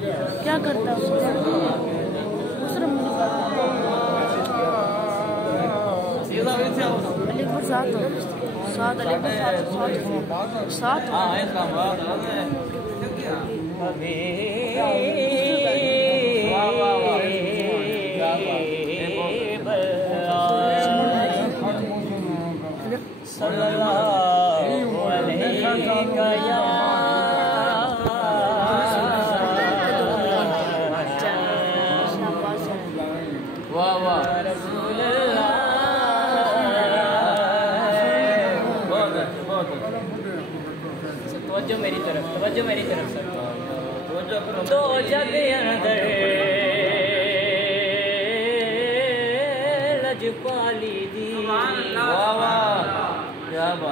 کیا کرتا ہے علی پر ساتھ علی پر ساتھ صلی اللہ علیہ یا رسول اللہ. توجہ میری طرف سر. دو جگ اندر لجپالی دی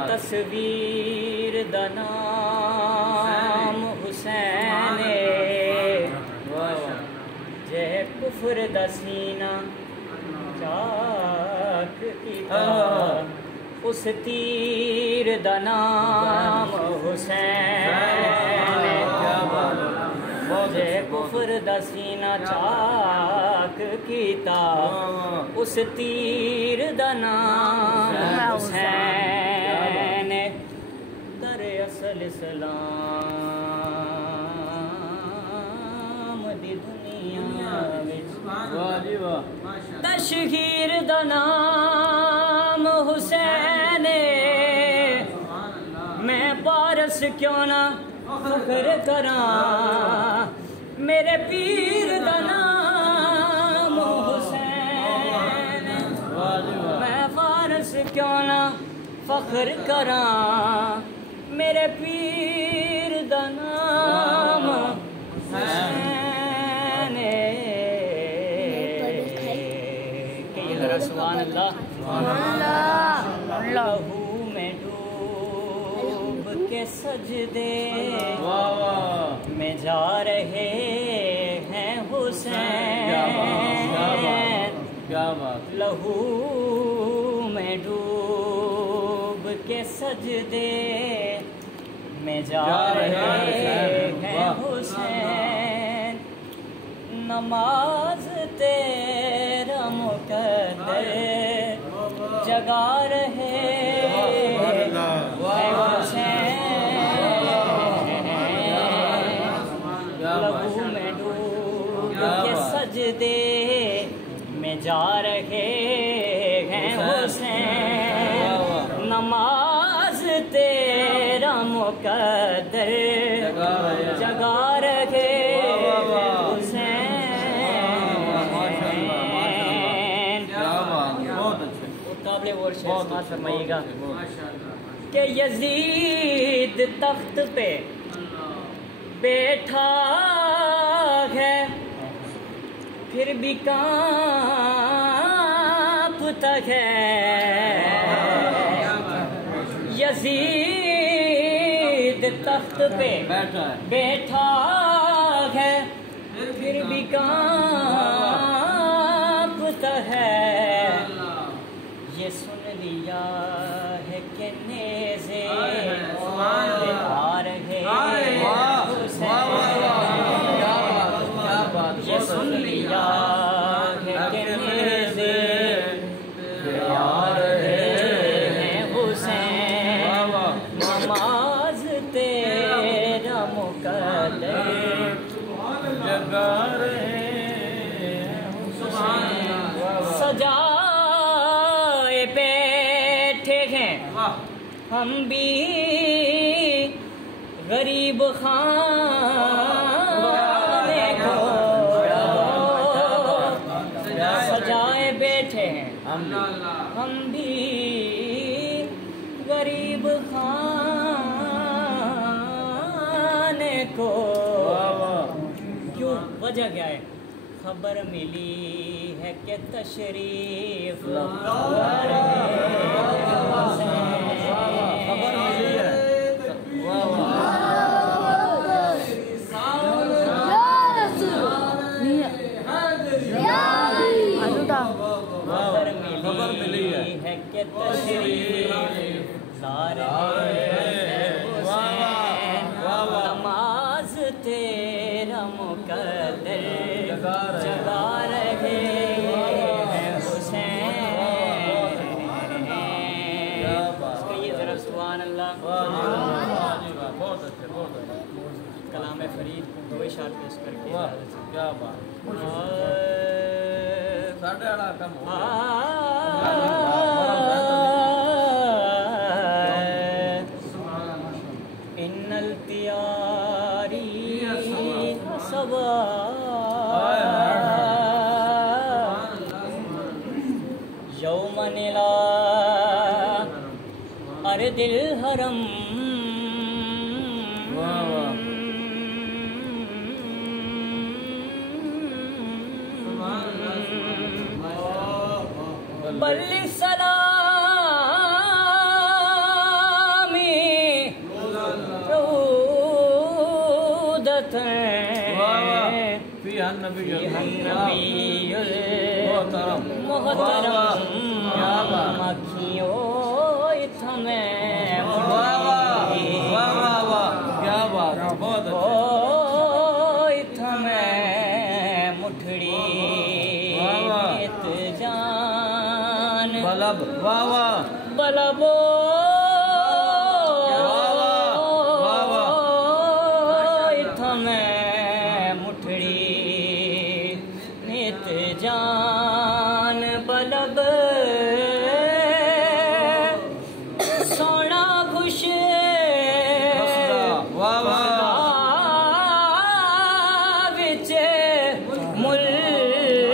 تصویر دا نام حسین جے کفر دا سینہ چاک کیتا اس تیر دا نام حسین جے کفر دا سینہ چاک کیتا اس تیر دا نام حسین در اصل اسلام دی دنیا وچ تشہیر دا نام حسین میں پارس کیوں نہ فخر کراں میرے پیر دا نام حسین میں فارس کیوں نہ فخر کراں میرے پیر دا نام حسین. کہیے ذرا سبحان اللہ. لہو میں ڈوب کے سجدے میں جا رہے ہیں حسین. لہو میں ڈوب کے سجدے میں جا رہے ہیں حسین. نماز تیرا مقدر جگا رہے ہیں حسین. لہو میں ڈوب کے سجدے میں جا رہے ہیں حسین. نماز تیرا مقدر جگا رہے حسین. قابل اور شعر سماعت فرمائیے گا کہ یزید تخت پہ بیٹھا ہے پھر بھی کانپتا ہے. یزید تخت پہ بیٹھا ہے پھر بھی کانپتا ہے. یہ سن لیا ہے کہ نیزے آ رہے حسین. یہ سن لیا ہے کہ نیزے آ رہے ہیں حسین. نماز تیرا مقدر جگا رہے سجائے بیٹھے ہیں ہم بھی غریب خانے کو سجائے بیٹھے ہیں ہم بھی غریب خانے کو. کیوں وجہ کیا ہے؟ خبر ملی ہے کہ تشریف خبر ملی ہے کہ تشریف نماز تیرا کا در جگا رہے ہیں حسین. کہیے ذرا سبحان اللہ. بہت اچھے بہت اچھے. کلام فرید دو اشعار پیش کر کے کیا بات. ساڑھے والا کم ہو گیا. ان التیاری سوا یوم نلا ارض الحرم بل سلامی رودت فیہا النبی محترم مکھیوں اتھمیں کیا بات. بہت اچھے. اتھمیں مٹھڑی ات جان بلب. واہ واہ. بلبو اتھمیں مٹھڑی ات جان بلب سونا خوش واہ واہ. وچ ملک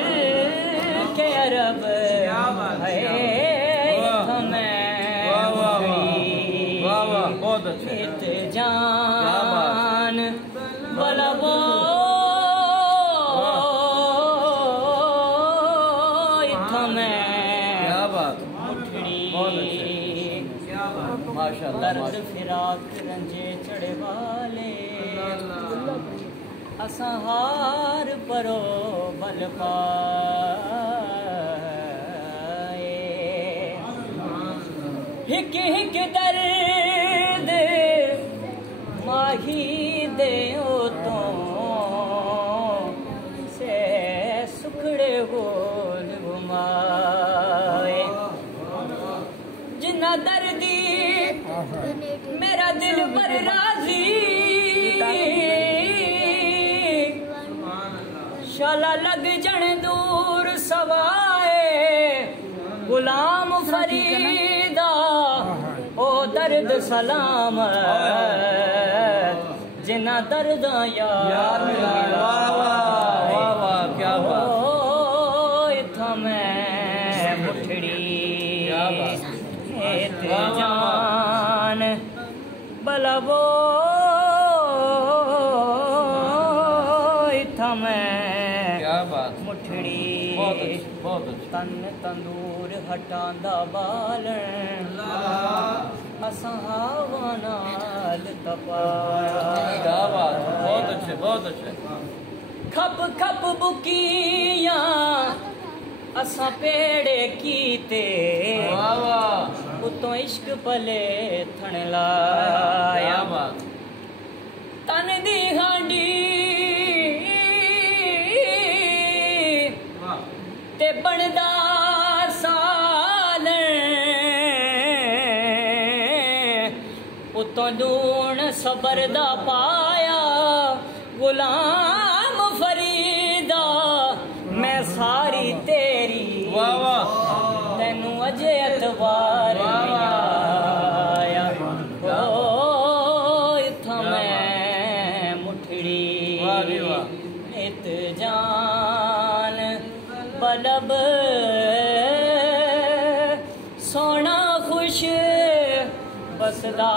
عرب ہے بہت اچھے. ات جان بلبو اتھمیں کیا بات. مٹھڑی ماشاء اللہ. درد فراق رنجے چڑھے والے اساں ہار پرو بل پائے. ہک ہک درد ماہی دے تو سے سکھڑے گول گھمائے. جنہ دردی میرا دل پر راضی شالا لگ جن دور سوائے غلام فریدا او درد سلام جنہ درد یار کیا بات. اتھمیں مٹھڑی ات جان بلبو اتھمیں کیا بات. مٹھڑی بہت اچھے. بہت اچھے. تن تندور ہٹاندا بالن اساں ہوا نال تپایا. کیا بات. بہت اچھے بہت اچھے. کھپ کھپ بکیاں اساں پیڑے کیتے واہ واہ. اتوں عشق پلے تھن لایا. کیا بات. تن دی ہانڈی تے بندا سال اتوں دون صبر دا پایا. غلام فریدا میں ساری تیری واہ واہ. تینوں اجے اتوار آیا. اتھمیں مٹھڑی ات جان بلب سونا خوش بسدا